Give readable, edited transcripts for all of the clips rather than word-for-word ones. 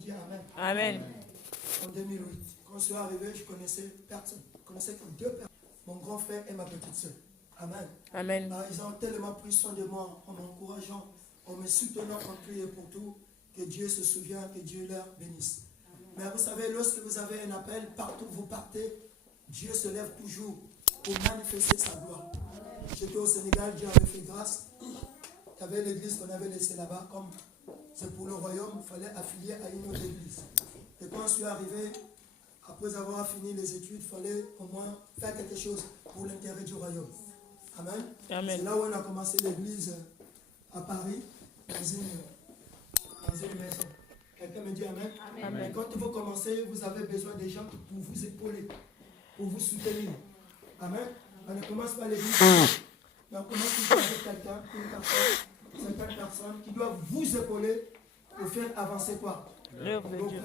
dit Amen. Amen. En 2008, quand je suis arrivé, je connaissais personne. Je connaissais que 2 personnes. Mon grand frère et ma petite soeur. Amen. Amen. Ils ont tellement pris soin de moi en m'encourageant, en me soutenant, en priant pour tout, que Dieu se souvient, que Dieu leur bénisse. Mais vous savez, lorsque vous avez un appel, partout où vous partez, Dieu se lève toujours pour manifester sa gloire. J'étais au Sénégal, Dieu avait fait grâce. Il y avait l'église qu'on avait laissée là-bas, comme c'est pour le royaume, il fallait affilier à une autre église. Et quand je suis arrivé, après avoir fini les études, il fallait au moins faire quelque chose pour l'intérêt du royaume. Amen. Amen. C'est là où on a commencé l'église à Paris, dans une maison. Quelqu'un me dit Amen. Amen. Et quand vous commencez, vous avez besoin des gens pour vous épauler, pour vous soutenir. Amen. On ne commence pas l'église, mais on commence toujours avec quelqu'un, certaines personnes qui doivent vous épauler pour faire avancer quoi? L'œuvre de Dieu.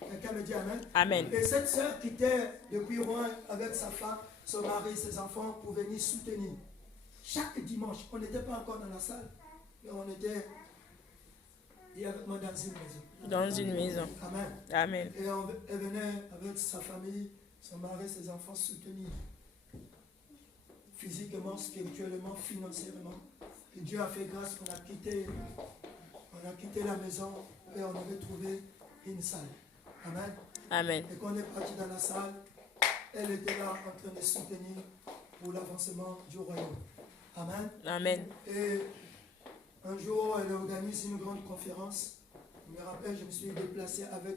Quelqu'un me dit Amen. Amen. Et cette sœur quittait depuis Rouen avec sa femme, son mari, ses enfants pour venir soutenir. Chaque dimanche, on n'était pas encore dans la salle, mais on était directement dans une maison. Dans une maison. Amen. Amen. Et elle venait avec sa famille, son mari, ses enfants soutenir. Physiquement, spirituellement, financièrement. Et Dieu a fait grâce qu'on a quitté la maison et on avait trouvé une salle. Amen. Amen. Et quand on est parti dans la salle, elle était là en train de soutenir pour l'avancement du royaume. Amen. Amen. Et un jour, elle organise une grande conférence. Je me rappelle, je me suis déplacé avec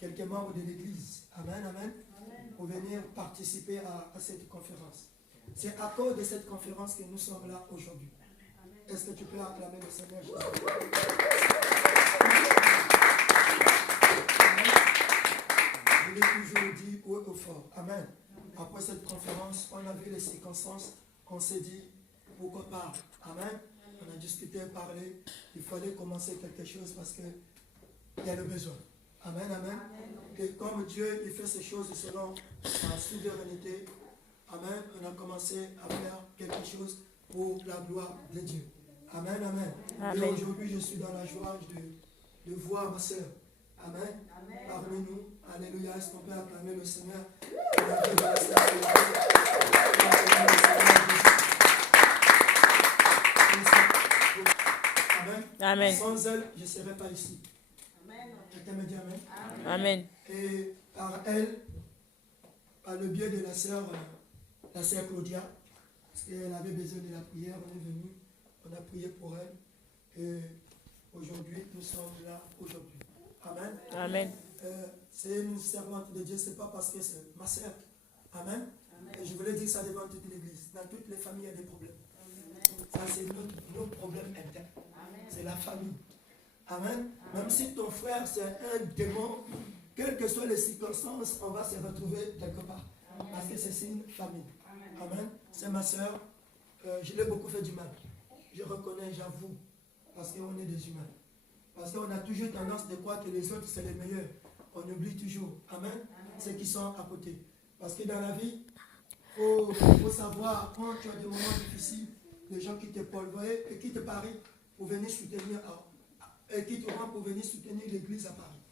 quelques membres de l'église. Amen, amen. Pour venir participer à cette conférence. C'est à cause de cette conférence que nous sommes là aujourd'hui. Est-ce que tu peux acclamer le Seigneur Jésus? Je l'ai toujours dit haut et fort. Amen. Après cette conférence, on a vu les circonstances. On s'est dit, pourquoi pas? Amen. On a discuté, parlé. Il fallait commencer quelque chose parce qu'il y a le besoin. Amen, amen. Et comme Dieu, il fait ces choses selon sa souveraineté, amen, on a commencé à faire quelque chose pour la gloire de Dieu. Amen, amen. Amen. Et aujourd'hui, je suis dans la joie de voir ma soeur. Amen. Parmi nous. Alléluia. Est-ce qu'on peut acclamer le Seigneur? Amen. Amen. Sans elle, je ne serais pas ici. Quelqu'un me dit Amen. Amen. Et par elle, par le biais de la sœur Claudia, parce qu'elle avait besoin de la prière, on est venu, on a prié pour elle. Et aujourd'hui, nous sommes là aujourd'hui. Amen. Amen. C'est une servante de Dieu, ce n'est pas parce que c'est ma sœur. Amen. Et je voulais dire ça devant toute l'église. Dans toutes les familles, il y a des problèmes. Ça, c'est nos problèmes internes. C'est la famille. Amen. Même si ton frère, c'est un démon, quelles que soient les circonstances, on va se retrouver quelque part. Parce que c'est une famille. Amen. C'est ma soeur. Je l'ai beaucoup fait du mal. Je reconnais, j'avoue. Parce qu'on est des humains. Parce qu'on a toujours tendance de croire que les autres, c'est les meilleurs. On oublie toujours. Amen. Ceux qui sont à côté. Parce que dans la vie, il faut savoir, quand tu as des moments difficiles, les gens qui te polvoient et qui te parient pour venir soutenir, et qui te rendent pour venir soutenir l'église à Paris.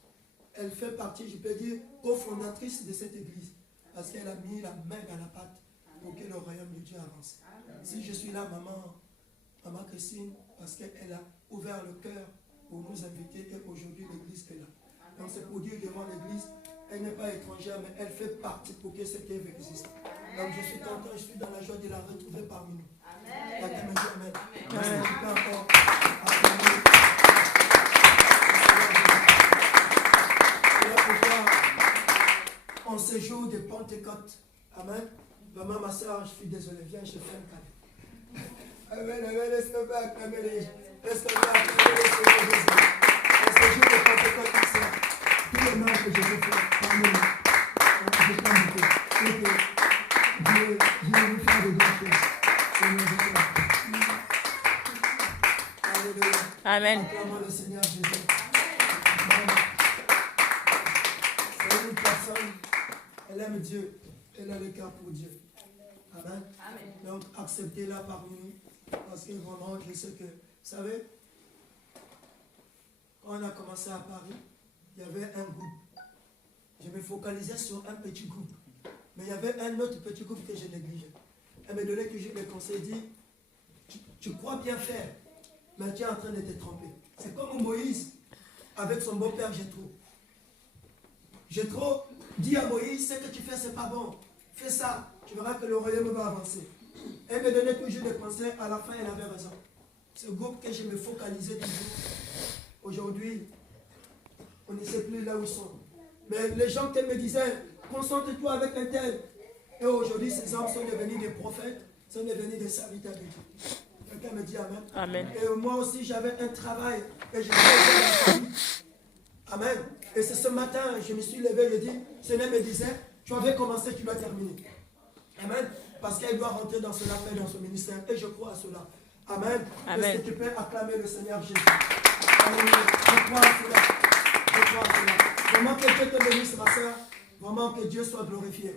Elle fait partie, je peux dire, cofondatrice de cette église. Parce qu'elle a mis la main dans la pâte pour que le royaume de Dieu avance. Si je suis là, maman Christine, parce qu'elle a ouvert le cœur pour nous inviter et aujourd'hui l'église est là. Donc c'est pour dire devant l'église, elle n'est pas étrangère, mais elle fait partie pour que cette œuvre existe. Donc je suis content, je suis dans la joie de la retrouver parmi nous. Quelqu'un me dit Amen. Merci encore. En ce jour de Pentecôte, amen. Maman, ma soeur, je suis désolé, viens, je fais un cadeau. Amen, amen, est-ce qu'on peut acclamer les gens? Est-ce qu'on peut acclamer les Seigneur Jésus? En ce jour de Pentecôte, ma soeur, tous les mains que je veux faire, parmi nous, je peux inviter. Et que Dieu vous faire de grandes choses. Seigneur Jésus. Alléluia. Amen. Acclamons le Seigneur Jésus. Amen. C'est une personne, elle aime Dieu, elle a le cœur pour Dieu. Amen. Amen. Donc acceptez-la parmi nous, parce que vraiment, je sais que, vous savez, quand on a commencé à Paris, il il y avait un groupe. Je me focalisais sur un petit groupe. Mais il y avait un autre petit groupe que je négligeais. Elle me donnait toujours des conseils, dit, tu crois bien faire, mais tu es en train de te tromper. C'est comme Moïse, avec son beau-père Jétro. Jétro dit à Moïse, ce que tu fais, c'est pas bon. Fais ça, tu verras que le royaume va avancer. Elle me donnait toujours des conseils, à la fin, elle avait raison. Ce groupe que je me focalisais toujours, aujourd'hui, on ne sait plus là où ils sont. Mais les gens qui me disaient, concentre-toi avec un tel. Et aujourd'hui, ces hommes sont devenus des prophètes, sont devenus des serviteurs de Dieu. Quelqu'un me dit Amen. Amen. Et moi aussi, j'avais un travail et je faisais. Amen. Et c'est ce matin, je me suis levé et dit, Seigneur me disait, tu avais commencé, tu dois terminer. Amen. Parce qu'elle doit rentrer dans cela, faire dans son ministère. Et je crois à cela. Amen. Amen. Est-ce que tu peux acclamer le Seigneur Jésus? Alléluia. Je crois à cela. Je crois à cela. Vraiment que Dieu te bénisse, ma soeur. Vraiment que Dieu soit glorifié.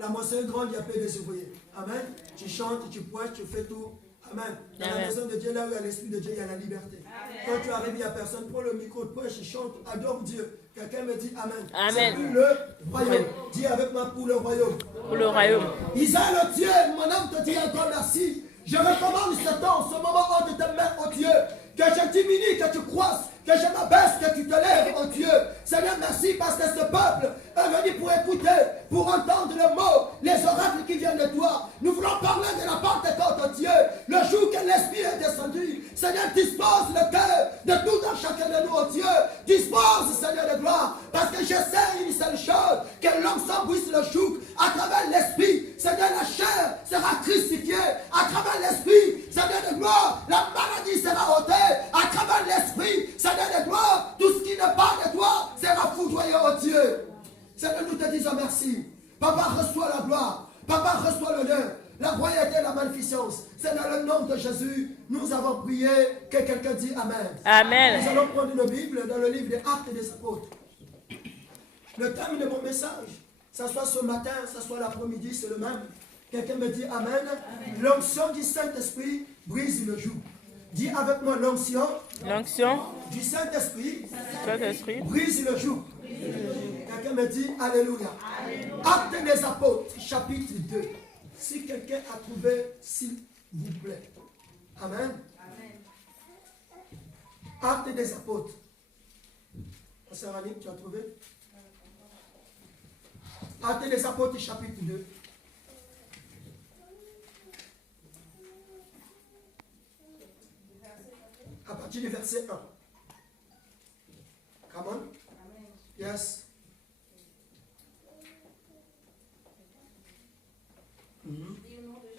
La moisson est grande, il y a peu des ouvriers. Amen. Tu chantes, tu prêches, tu fais tout. Amen. Dans la maison de Dieu, là où il y a l'Esprit de Dieu, il y a la liberté. Amen. Quand tu arrives, il n'y a personne, prends le micro, prêche, chante, adore Dieu. Quelqu'un me dit Amen. Amen. C'est pour le royaume. Dis avec moi pour le royaume. Pour le royaume. Israël, oh Dieu, mon âme te dit encore merci. Je recommande ce temps, ce moment hors de tes mains, oh Dieu. Que je diminue, que tu croisses, que je m'abaisse, que tu te lèves, oh Dieu. Seigneur, merci parce que ce peuple est venu pour écouter, pour entendre le mot, les oracles qui viennent de toi. Nous voulons parler de la Pentecôte, oh Dieu. Le jour que l'Esprit est descendu, Seigneur, dispose le cœur de tout un chacun de nous, oh Dieu. Dispose, Seigneur de gloire, parce que je sais une seule chose, que l'homme s'embouisse le joug à travers l'Esprit. Seigneur, la chair sera crucifiée à travers l'Esprit. Seigneur de gloire, la maladie sera ôtée à travers l'Esprit. Seigneur de gloire, tout ce qui n'est pas de toi sera foudroyé, oh Dieu. Seigneur, nous te disons merci. Papa, reçois la gloire. Papa, reçois l'honneur, la royauté et la magnificence. C'est dans le nom de Jésus, nous avons prié. Que quelqu'un dit Amen. Amen. Nous allons prendre une Bible dans le livre des Actes des Apôtres. Le thème de mon message, ça soit ce matin, ça soit l'après-midi, c'est le même. Quelqu'un me dit Amen. L'onction du Saint-Esprit brise le joug. Dis avec moi l'onction. L'onction Du Saint-Esprit Saint-Esprit brise le joug. Quelqu'un me dit Alléluia. Actes des Apôtres, chapitre 2. Si quelqu'un a trouvé, s'il vous plaît. Amen. Actes des Apôtres. Sœur Annick, tu as trouvé? Actes des Apôtres, chapitre 2. À partir du verset 1. Come on. Yes.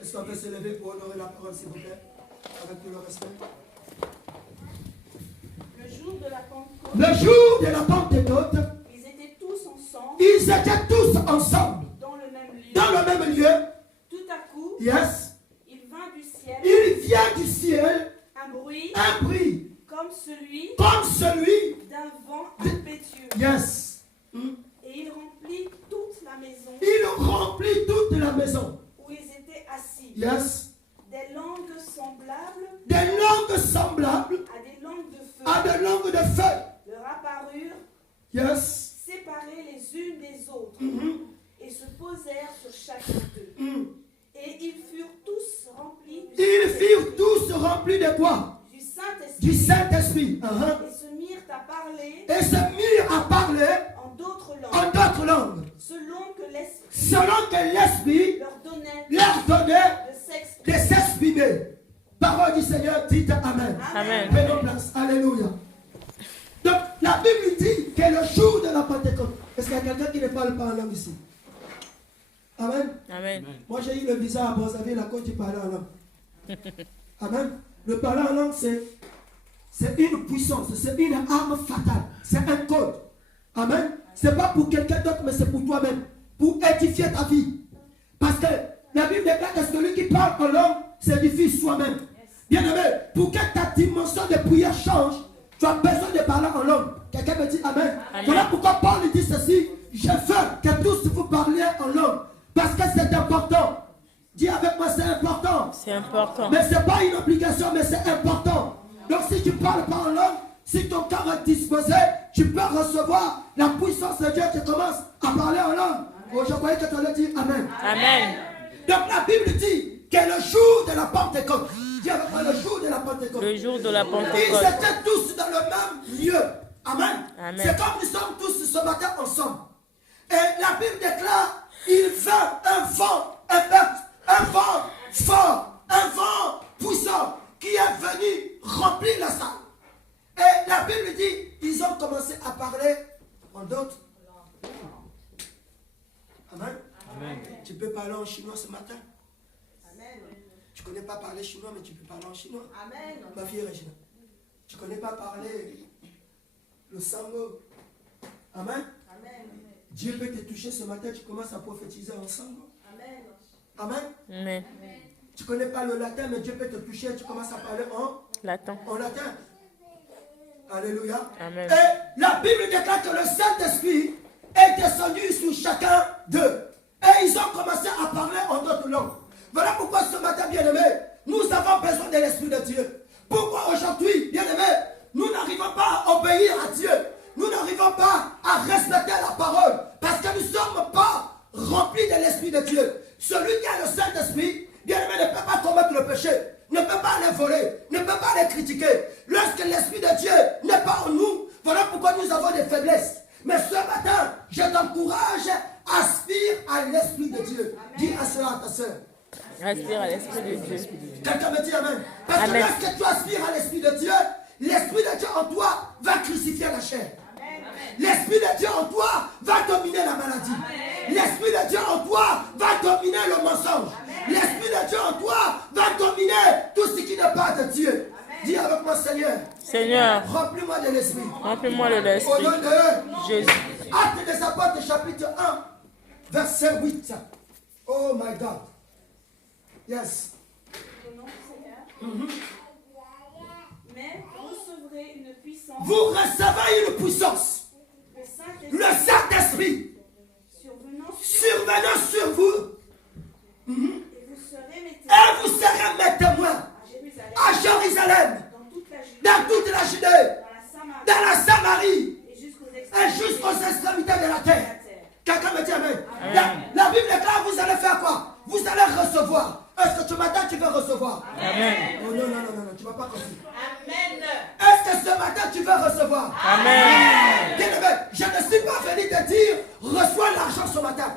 Est-ce qu'on peut se lever pour honorer la parole, s'il vous plaît, avec tout le respect? Le jour de la Pentecôte, Le jour de la Pentecôte, ils étaient tous ensemble, ils étaient tous ensemble, dans le même lieu. dans le même lieu. Tout à coup, Yes. il vint du ciel Il vient du ciel un bruit un bruit comme celui comme celui. d'un vent impétueux. Yes. Et il remplit toute la maison Il remplit toute la maison. où ils étaient assis. Yes. Des langues semblables Des langues semblables à des langues de feu à des langues de feu. leur apparurent, Yes. séparées les unes des autres, et se posèrent sur chacun d'eux. Et ils furent tous remplis Ils furent tous remplis de quoi? du Saint-Esprit. Du Saint-Esprit. Et se mirent à parler Et se mirent à parler en d'autres langues, en d'autres langues, selon que l'Esprit selon que l'Esprit leur donnait de s'exprimer. Parole du Seigneur, dites Amen. Amen. Prenons place. Alléluia. Donc, la Bible dit que le jour de la Pentecôte, est-ce qu'il y a quelqu'un qui ne parle pas en langue ici? Amen. Amen. Moi, j'ai eu le visa à Brazzaville à cause du parler en langue. Amen. Le parler en langue, c'est une puissance, c'est une arme fatale, c'est un code. Amen. C'est pas pour quelqu'un d'autre, mais c'est pour toi-même, pour édifier ta vie. Parce que la Bible déclare que celui qui parle en langue s'édifie soi-même. Bien aimé, pour que ta dimension de prière change, tu as besoin de parler en langue. Quelqu'un me dit Amen. Voilà pourquoi Paul dit ceci: je veux que tous vous parliez en langue. Parce que c'est important. Dis avec moi, c'est important. C'est important. Mais ce n'est pas une obligation, mais c'est important. Donc si tu ne parles pas en langue, si ton cœur est disposé, tu peux recevoir la puissance de Dieu. Tu commences à parler en langue. Oh, je croyais que tu allais dire Amen. Amen. Donc la Bible dit que le jour de la Pentecôte, dis avec moi le jour de la Pentecôte, Le jour de la ils Pentecôte. étaient tous dans le même lieu. Amen. Amen. C'est comme nous sommes tous ce matin ensemble. Et la Bible déclare, il vint un vent, un vent fort, un vent puissant qui est venu remplir la salle. Et la Bible dit, ils ont commencé à parler en d'autres. Amen. Amen. Tu peux parler en chinois ce matin. Amen. Tu ne connais pas parler chinois, mais tu peux parler en chinois. Amen. Ma fille Régina. Tu ne connais pas parler le sango. Amen. Amen. Dieu peut te toucher ce matin, tu commences à prophétiser en sango. Amen. Amen. Amen. Tu ne connais pas le latin, mais Dieu peut te toucher, tu commences à parler Latin. en latin. Alléluia. Amen. Et la Bible déclare que le Saint-Esprit est descendu sur chacun d'eux. Et ils ont commencé à parler en d'autres langues. Voilà pourquoi ce matin, bien-aimés, nous avons besoin de l'Esprit de Dieu. Pourquoi aujourd'hui, bien-aimés, nous n'arrivons pas à obéir à Dieu. Nous n'arrivons pas à respecter la parole. Parce que nous ne sommes pas remplis de l'Esprit de Dieu. Celui qui a le Saint-Esprit, bien-aimé, ne peut pas commettre le péché. Ne peut pas les voler. Ne peut pas les critiquer. Lorsque l'Esprit de Dieu n'est pas en nous, voilà pourquoi nous avons des faiblesses. Mais ce matin, je t'encourage, aspire à l'Esprit de Dieu. Dis à cela à ta soeur. Aspire à l'Esprit de Dieu. Quelqu'un me dit Amen. Parce Amen. que lorsque tu aspires à l'Esprit de Dieu, l'Esprit de Dieu en toi va crucifier la chair. L'Esprit de Dieu en toi va dominer la maladie. L'Esprit de Dieu en toi va dominer le mensonge. L'Esprit de Dieu en toi va dominer tout ce qui n'est pas de Dieu. Dis avec moi, Seigneur. Seigneur, Remplis-moi de l'Esprit. remplis-moi de Au l'Esprit. nom de Jésus. Actes des Apôtres, chapitre 1, verset 8. Oh my God. Yes. Au nom du Seigneur. Mais vous recevrez une puissance. Vous recevez une puissance. Le Saint-Esprit Le Saint-Esprit survenant sur vous. et vous serez mes témoins Et vous serez mes témoins à Jérusalem, à Jérusalem, dans toute la Judée, dans toute la Judée, dans la Samarie dans la Samarie et et jusqu'aux extrémités de la terre. Quelqu'un me dit Amen. La Bible déclare, vous allez faire quoi? Vous allez recevoir. Est-ce que ce matin tu veux recevoir? Amen. Oh non, non, non, non, tu ne vas pas compris. Amen. Est-ce que ce matin tu veux recevoir? Amen. Bien-aimé, je ne suis pas venu te dire, reçois l'argent ce matin.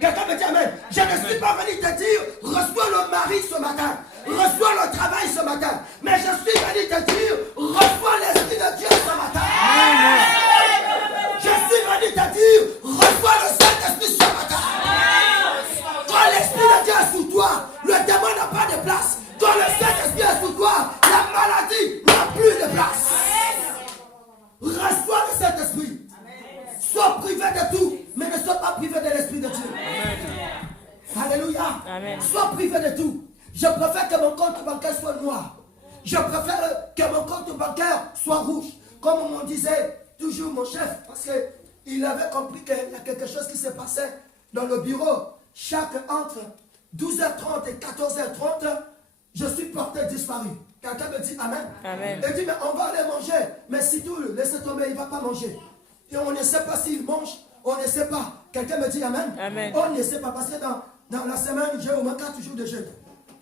Quelqu'un me dit Amen. Je ne suis pas venu te dire, reçois le mari ce matin. Reçois le travail ce matin. Mais je suis venu te dire, reçois l'Esprit de Dieu ce matin. Je suis venu te dire, reçois le Saint-Esprit ce matin. Quand l'Esprit de Dieu est sur toi, le démon n'a pas de place. Quand le Saint-Esprit est sur toi, la maladie n'a plus de place. Reçois le Saint-Esprit. Sois privé de tout, mais ne sois pas privé de l'Esprit de Dieu. Alléluia. Amen. Sois privé de tout. Je préfère que mon compte bancaire soit noir. Je préfère que mon compte bancaire soit rouge. Comme on disait toujours mon chef, parce qu'il avait compris qu'il y a quelque chose qui s'est passé dans le bureau. Chaque entre 12h30 et 14h30, je suis porté disparu. Quelqu'un me dit Amen. Amen. Il dit, mais on va aller manger. Mais si tout laissez tomber, il ne va pas manger. Et on ne sait pas s'il mange, on ne sait pas. Quelqu'un me dit Amen. Amen. On ne sait pas, parce que dans la semaine, j'ai au moins 4 jours de jeûne.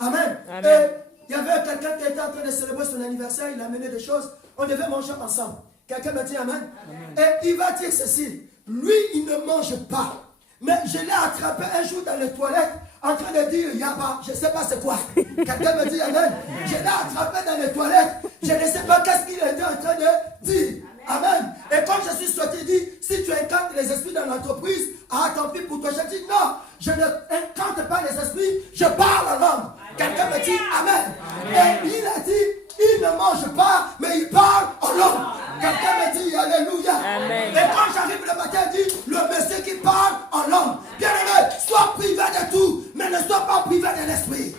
Amen. Amen. Et il y avait quelqu'un qui était en train de célébrer son anniversaire, il a amené des choses, on devait manger ensemble. Quelqu'un me dit Amen. Et il va dire ceci, lui, il ne mange pas. Mais je l'ai attrapé un jour dans les toilettes, en train de dire Yaba, je ne sais pas c'est quoi. Quelqu'un me dit Amen. Je l'ai attrapé dans les toilettes, je ne sais pas qu'est-ce qu'il était en train de dire. Amen. Et quand je suis sorti, il dit, si tu incantes les esprits dans l'entreprise, ah tant pis pour toi. Je dis non, je ne incante pas les esprits, je parle en langue. Quelqu'un me dit Amen. Et il a dit, il ne mange pas, mais il parle en langue. Quelqu'un me dit Alléluia. Amen. Et quand j'arrive le matin, il dit, le monsieur qui parle en langue. Bien aimé, sois privé de tout, mais ne sois pas privé de l'esprit.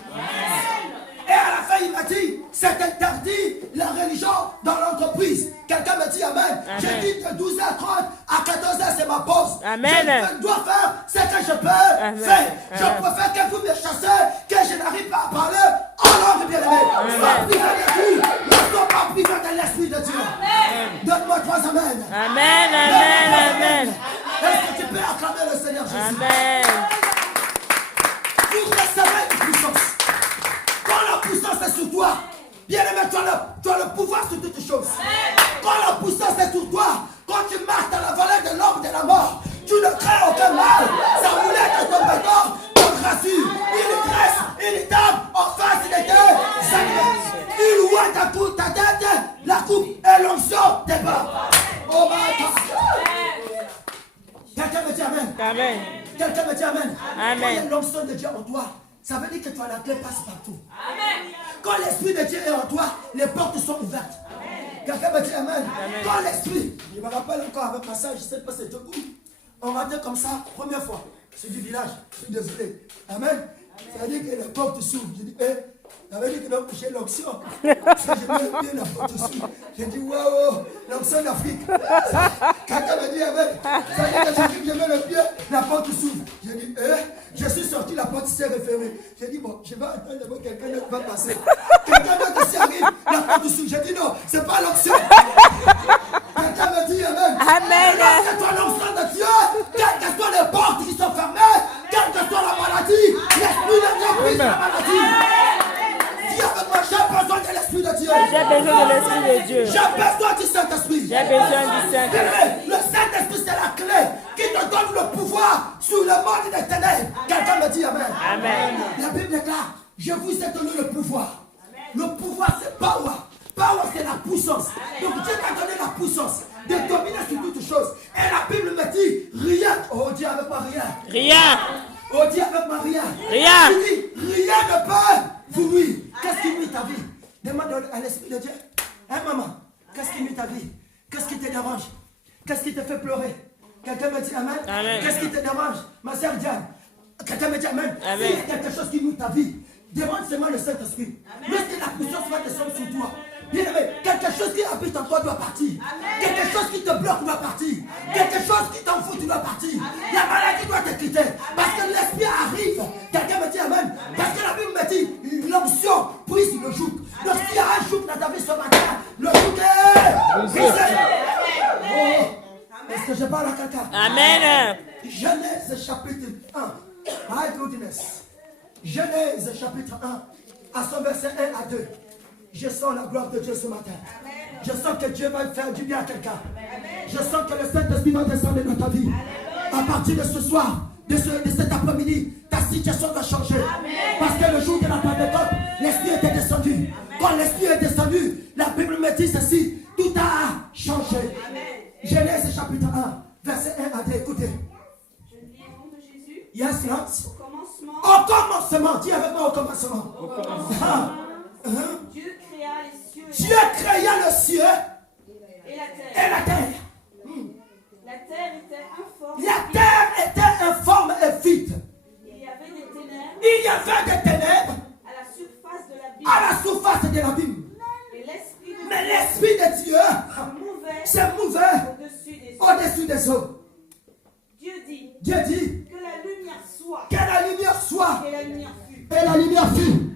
Et à la fin, il m'a dit, c'est interdit la religion dans l'entreprise. Quelqu'un me dit Amen. J'ai dit de 12h30 à 14h, c'est ma pause. Amen. Je dois faire ce que je peux faire. Je préfère que vous me chassez, que je n'arrive pas à parler en langue, bien aimé. Sois privé de tout, ne sois pas Sois vivant dans l'Esprit de Dieu. Donne-moi 3 amen. Amen, amen, amen. Est-ce que tu peux acclamer le Seigneur Jésus? Amen. Vous recevez une puissance. Quand la puissance est sur toi, bien aimé, tu as le pouvoir sur toutes choses. Quand la puissance est sur toi, quand tu marches dans la vallée de l'ombre de la mort, tu ne crains aucun mal. Ça roulait de ton bâton, ton rassure. Il dresse, il tape, en face il était sacré. Il ouvre ta tête, la coupe et l'onction des bas. Oh my God. Quelqu'un me dit amen. Amen. Quelqu'un me dit amen. Amen. Quand il y a l'onction de Dieu en toi, ça veut dire que toi, la clé passe partout. Quand l'Esprit de Dieu est en toi, les portes sont ouvertes. Quelqu'un me dit amen. Quand l'Esprit, je me rappelle encore avec ma soeur, je ne sais pas c'est où, on m'a dit comme ça, première fois, c'est du village, je suis désolé. Amen. Ça veut dire que les portes s'ouvrent. Je dis, ça veut dire que donc j'ai l'onction. Je mets le pied, la porte s'ouvre. J'ai dit, waouh, l'onction d'Afrique. Quelqu'un me dit, amen. Ça veut dire que je mets le pied, la porte s'ouvre. J'ai dit, je suis sorti, la porte s'est refermée. J'ai dit, bon, je vais attendre d'abord quelqu'un d'autre va passer. Quelqu'un d'autre s'y arrive, la porte s'ouvre. J'ai dit, non, c'est pas l'onction. Quelqu'un me dit, amen. Amen. Quelle que soit l'onction de Dieu, quelles que soient les portes qui sont fermées, quelle que soit la maladie, l'Esprit de Dieu brise la maladie. Dis avec moi, j'ai besoin de l'Esprit de Dieu. J'ai besoin de l'Esprit de Dieu. J'ai besoin du Saint-Esprit. J'ai besoin du Saint-Esprit. Le Saint-Esprit, c'est la clé qui te donne le pouvoir sur le monde des ténèbres. Quelqu'un me dit amen. Amen. La Bible déclare, je vous ai donné le pouvoir. Le pouvoir, c'est power. Power, c'est la puissance. Donc Dieu t'a donné la puissance de dominer sur toutes choses. Et la Bible me dit, rien. Oh, dis avec moi rien. Rien. Oh, dis avec moi rien. Rien. Il dit, rien ne peut vous nuire. Qu'est-ce qui nuit ta vie? Demande à l'Esprit de Dieu. Hein, maman? Qu'est-ce qui nuit ta vie? Qu'est-ce qui te dérange? Qu'est-ce qui te fait pleurer? Quelqu'un me dit amen. Amen. Qu'est-ce qui te dérange? Ma sœur Diane. Quelqu'un me dit amen. Amen. S'il y a quelque chose qui nuit ta vie, demande seulement le Saint-Esprit. Lorsque la puissance va descendre sur toi, bien aimé, quelque chose qui habite en toi doit partir. Quelque chose qui te bloque doit partir. Quelque chose qui t'en fout doit partir. La maladie doit te quitter. Parce que l'Esprit arrive. Quelqu'un me dit amen. Parce que la Bible me dit, l'onction brise le joug. Donc s'il y a un joug dans ta vie ce matin, le joug est brisé. Oh. Est-ce que je parle à quelqu'un? Amen. Genèse chapitre 1. My goodness. Genèse chapitre 1. À son verset 1 à 2. Je sens la gloire de Dieu ce matin. Je sens que Dieu va faire du bien à quelqu'un. Je sens que le Saint-Esprit va descendre dans ta vie. À partir de ce soir, de cet après-midi, ta situation va changer. Parce que le jour de la Pentecôte, l'Esprit était descendu. Quand l'Esprit est descendu, la Bible me dit ceci, tout a changé. Genèse chapitre 1, verset 1 à 2. Écoutez. Je lis au nom de Jésus. Yes, yes. Au commencement, Au commencement, dis avec moi au commencement. Dieu créa les cieux Dieu créa le ciel et la terre. et la terre. La terre était informe. La terre était informe et vide. Il y avait des ténèbres Il y avait des ténèbres à la surface de l'abîme. à la surface de l'abîme. Et l'Esprit de Mais l'Esprit de Dieu se mouvait s'est mouvé au-dessus des eaux. au-dessus des eaux. Dieu dit Dieu dit que la lumière soit. que la lumière soit Et la lumière fut. et la lumière fut.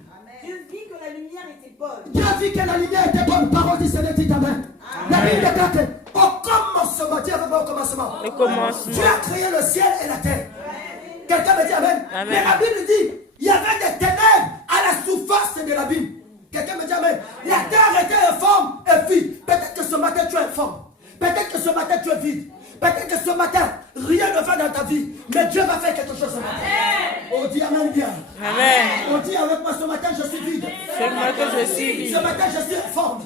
Dieu vit que la lumière était bonne. Dieu dit que la lumière était bonne. Parole du Seigneur dit amen. La Bible déclare que au commencement, Dieu avait au commencement. Le commencement. Dieu a créé le ciel et la terre. Quelqu'un me dit amen. Amen. Mais la Bible dit il y avait des ténèbres à la surface de l'abîme. Quelqu'un me dit amen. La terre était informe et vide. Peut-être que ce matin tu es informe. Peut-être que ce matin tu es vide. Peut-être que ce matin rien ne va dans ta vie. Mais Dieu va faire quelque chose ce matin. On dit amen bien. Amen. On dit avec moi ce matin je suis vide. Ce matin, je suis Ce vide. matin je suis informe.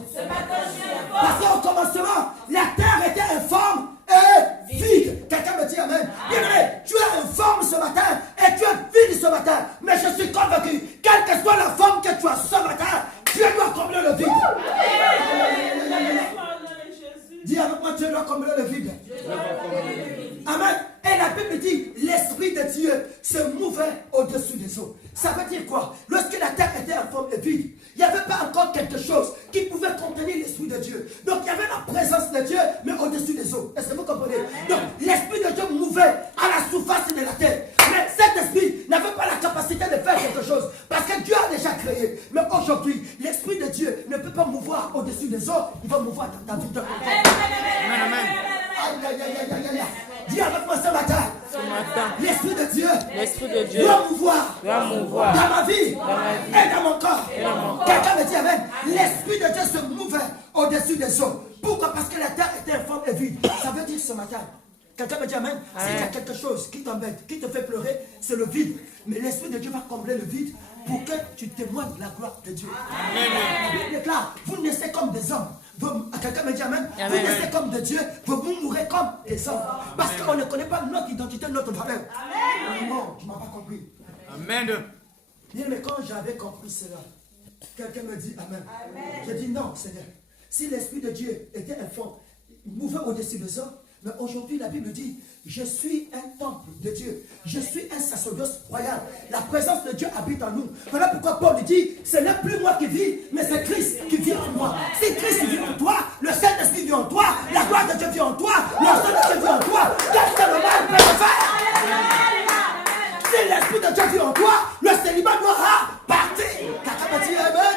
Parce qu'au commencement, la terre était informe et vide. Quelqu'un me dit amen. Bien aimé, tu es informe ce matin et tu es vide ce matin. Mais je suis convaincu, quelle que soit la forme que tu as ce matin, Dieu doit combler le vide. Dis avec moi, Dieu doit combler le vide. Amen. Et la Bible dit, l'Esprit de Dieu se mouvait au-dessus des eaux. Ça veut dire quoi? Lorsque la terre était informe et vide, il n'y avait pas encore quelque chose qui pouvait contenir l'Esprit de Dieu. Donc il y avait la présence de Dieu, mais au-dessus des eaux. Est-ce que vous comprenez? Donc l'Esprit de Dieu mouvait à la surface de la terre. Mais cet Esprit n'avait pas la capacité de faire quelque chose. Parce que Dieu a déjà créé. Mais aujourd'hui, l'Esprit de Dieu ne peut pas mouvoir mouvoir au-dessus des eaux, il va mouvoir dans ta vie. Dis avec moi ce matin. L'Esprit de Dieu doit mouvoir dans ma vie et dans mon corps. Quelqu'un me dit amen. L'Esprit de Dieu se mouvait au-dessus des eaux. Pourquoi? Parce que la terre était informe et vide. Ça veut dire ce matin. Quelqu'un me dit amen. S'il y a quelque chose qui t'embête, qui te fait pleurer, c'est le vide. Mais l'Esprit de Dieu va combler le vide pour que tu témoignes de la gloire de Dieu. La Bible déclare, vous naissez comme des hommes. Quelqu'un me dit amen. Vous naissez comme de Dieu, vous mourrez comme des hommes. Parce qu'on ne connaît pas notre identité, notre valeur. Non, je ne m'ai pas compris. Amen. Bien, mais quand j'avais compris cela, quelqu'un me dit amen. Je dis non, Seigneur. Si l'Esprit de Dieu était informe, il mouvait au-dessus des hommes, mais aujourd'hui la Bible dit, je suis un temple de Dieu, je suis un sacerdoce royal, la présence de Dieu habite en nous. Voilà pourquoi Paul dit, ce n'est plus moi qui vis, mais c'est Christ qui vit en moi. Si Christ vit en toi, le Saint-Esprit vit en toi, la gloire de Dieu vit en toi, l'onction de Dieu vit en toi, qu'est-ce que le mal peut te faire? Si l'Esprit de Dieu vit en toi, le célibat doit partir. Quelqu'un me dit amen.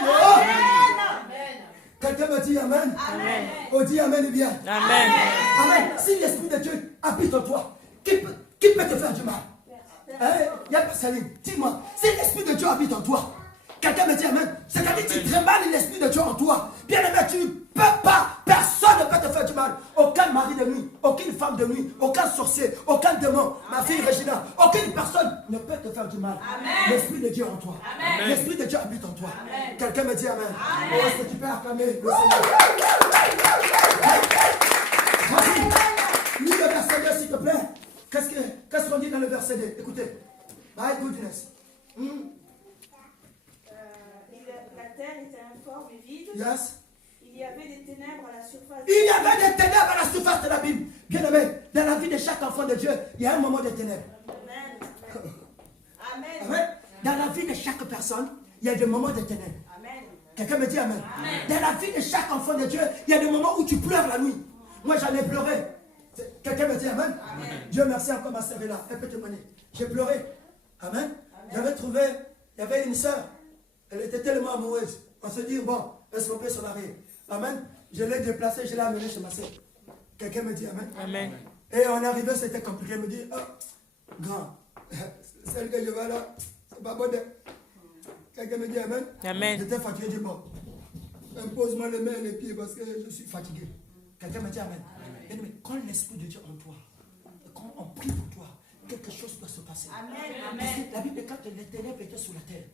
Quelqu'un me dit amen. Amen. On dit amen et bien. Amen. Amen. Si l'Esprit de Dieu habite en toi, qui peut te faire du mal? Il y a pas Saline. Dis-moi, si l'Esprit de Dieu habite en toi, quelqu'un me dit amen. C'est-à-dire que tu trimballes l'Esprit de Dieu en toi. Bien aimé, tu ne peux pas. Personne ne peut te faire du mal. Aucun mari de nuit, aucune femme de nuit, aucun sorcier, aucun démon, ma fille Regina, aucune personne ne peut te faire du mal. L'Esprit de Dieu en toi. L'Esprit de Dieu habite en toi. Quelqu'un me dit amen. Oh, est-ce que tu peux acclamer le Seigneur? Lis le verset 2 s'il te plaît. Qu'est-ce qu'on dit dans le verset 2? Écoutez. My goodness. La terre était informe et vide. Yes. Il y avait des ténèbres à la surface. Il y avait des ténèbres à la surface de la Bible. Bien aimé, dans la vie de chaque enfant de Dieu, il y a un moment de ténèbres. Amen. Amen. Dans la vie de chaque personne, il y a des moments de ténèbres. Amen. Quelqu'un me dit amen. Dans la vie de chaque enfant de Dieu, il y a des moments où tu pleures la nuit. Moi, j'en ai pleuré. Quelqu'un me dit amen. Dieu merci encore, ma sœur est là. Elle peut témoigner. J'ai pleuré. Amen. J'avais trouvé, il y avait une sœur. Elle était tellement amoureuse. On se dit, bon, est-ce qu'on peut se marier? Amen. Je l'ai déplacée, je l'ai amenée chez ma sœur. Quelqu'un me dit amen. Amen. Et on est arrivé, c'était compliqué. Elle me dit, oh, grand, celle que je vois là, c'est pas bon. Quelqu'un me dit amen. Amen. J'étais fatigué, je dis bon, impose-moi les mains et les pieds parce que je suis fatigué. Quelqu'un me dit amen. Et mais quand l'Esprit de Dieu en toi, quand on prie pour toi, quelque chose doit se passer. Parce que la Bible déclare que les ténèbres étaient sur la terre.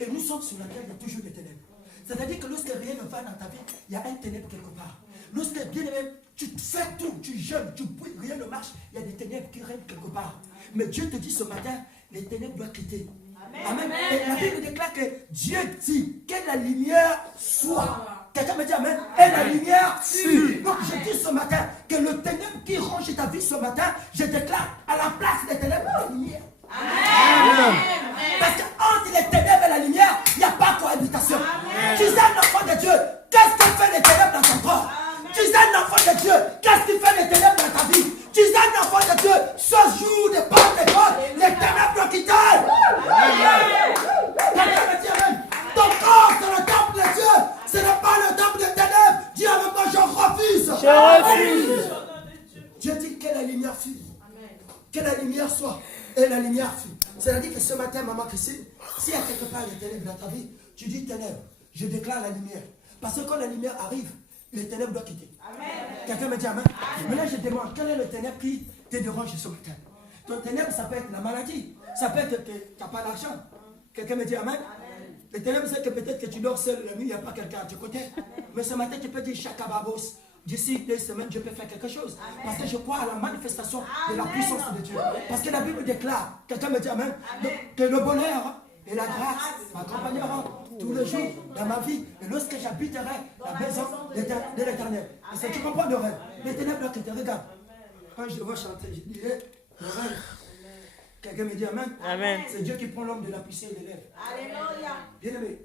Et nous sommes sur la terre, il y a toujours des ténèbres. C'est-à-dire que lorsque rien ne va dans ta vie, il y a un ténèbre quelque part. Lorsque bien aimé, tu fais tout, tu jeûnes, tu pries, rien ne marche, il y a des ténèbres qui règnent quelque part. Mais Dieu te dit ce matin, les ténèbres doivent quitter. Amen. Et la Bible déclare que Dieu dit que la lumière soit. Quelqu'un me dit amen. Et la lumière fut. Donc je dis ce matin que le ténèbre qui ronge ta vie ce matin, je déclare à la place des ténèbres la lumière. Amen. Parce qu'entre les ténèbres et la lumière, il n'y a pas cohabitation. Tu es un enfant de Dieu. Qu'est-ce que fait les ténèbres dans ton corps? Tu es un enfant de Dieu. Qu'est-ce qui fait les ténèbres dans ta vie? Tu es un enfant de Dieu. Ce jour de Pentecôte, les ténèbres doivent quitter. Quelqu'un me dit amen. Ton corps, c'est le temple de Dieu. Ce n'est pas le temple des ténèbres. Dis avec moi, je refuse. Je refuse. Dieu dit que la lumière fut. Que la lumière soit. Et la lumière fut. C'est-à-dire que ce matin, maman Christine, s'il y a quelque part les ténèbres dans ta vie, tu dis ténèbres. Je déclare la lumière. Parce que quand la lumière arrive, les ténèbres doivent quitter. Quelqu'un me dit amen. Mais là, je demande, quel est le ténèbre qui te dérange ce matin? Ton ténèbre, ça peut être la maladie. Ça peut être que tu n'as pas d'argent. Quelqu'un me dit amen. Le ténèbre, c'est que peut-être que tu dors seul la nuit, il n'y a pas quelqu'un à tes côtés. Mais ce matin, tu peux dire, Chakababos, d'ici 2 semaines, je peux faire quelque chose. Parce que je crois à la manifestation de la puissance de Dieu. Parce que la Bible déclare, quelqu'un me dit amen, que le bonheur et la grâce m'accompagneront tous les jours dans ma vie. Et lorsque j'habiterai la maison de l'Éternel. Et si tu comprends le rêve, les ténèbres qui te regardent. Quand je vois chanter, je dirais, le rêve. Quelqu'un me dit amen. Amen. C'est Dieu qui prend l'homme de la poussière et l'élève. Alléluia. Bien aimé,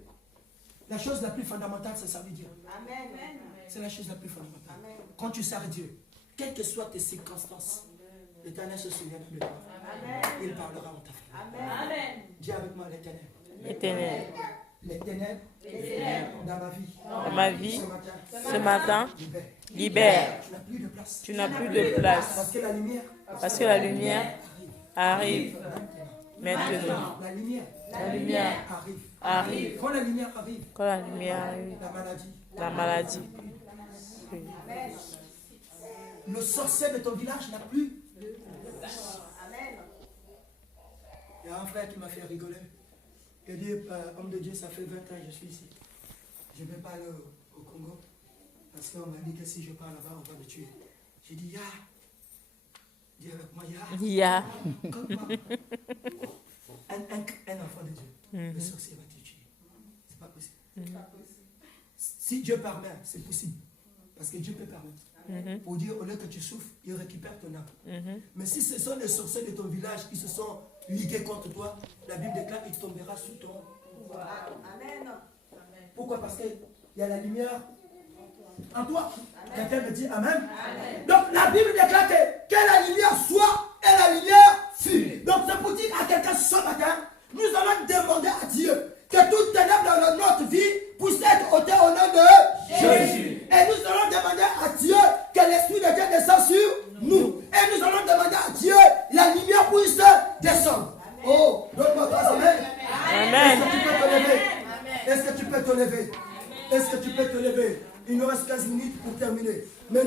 la chose la plus fondamentale, c'est servir Dieu. Amen. C'est la chose la plus fondamentale. Quand tu sers Dieu, quelles que soient tes circonstances, l'Éternel se souvient de toi. Il parlera en ta faveur. Amen. Dis avec moi l'Éternel. Éternel. les ténèbres dans ma vie. Dans ma vie, Ce matin, libère. libère. Tu n'as plus de place. Parce que la lumière Arrive maintenant. La lumière La lumière arrive. Quand la lumière arrive, Quand la lumière arrive, la maladie. Oui. Le sorcier de ton village n'a plus. Il y a un frère qui m'a fait rigoler. Il dit, homme de Dieu, ça fait 20 ans que je suis ici. Je ne vais pas aller au Congo. Parce qu'on m'a dit que si je pars là-bas, on va me tuer. J'ai dit, ya. Dis avec moi, ya. Ya. Un enfant de Dieu, le sorcier va te tuer. C'est pas possible. Si Dieu permet, c'est possible. Parce que Dieu peut permettre. Pour dire, au lieu que tu souffres, il récupère ton âme. Mais si ce sont les sorciers de ton village qui se sont ligués contre toi, la Bible déclare qu'il tombera sous ton. Amen. Pourquoi? Parce qu'il y a la lumière en toi. Quelqu'un me dit Amen. Donc la Bible déclare que la lumière soit et la lumière fut. Donc c'est pour dire à quelqu'un ce matin, nous allons demander à Dieu que toute ténèbre dans notre vie puisse être ôtée au nom de Jésus. Et nous allons demander à Dieu que l'Esprit de Dieu descende sur nous. Et nous allons demander à Dieu la lumière puisse descendre. Oh, donne-moi toi, Amen. Amen. Est-ce que tu peux te lever? Est-ce que tu peux te lever? Il nous reste 15 minutes pour terminer. Mais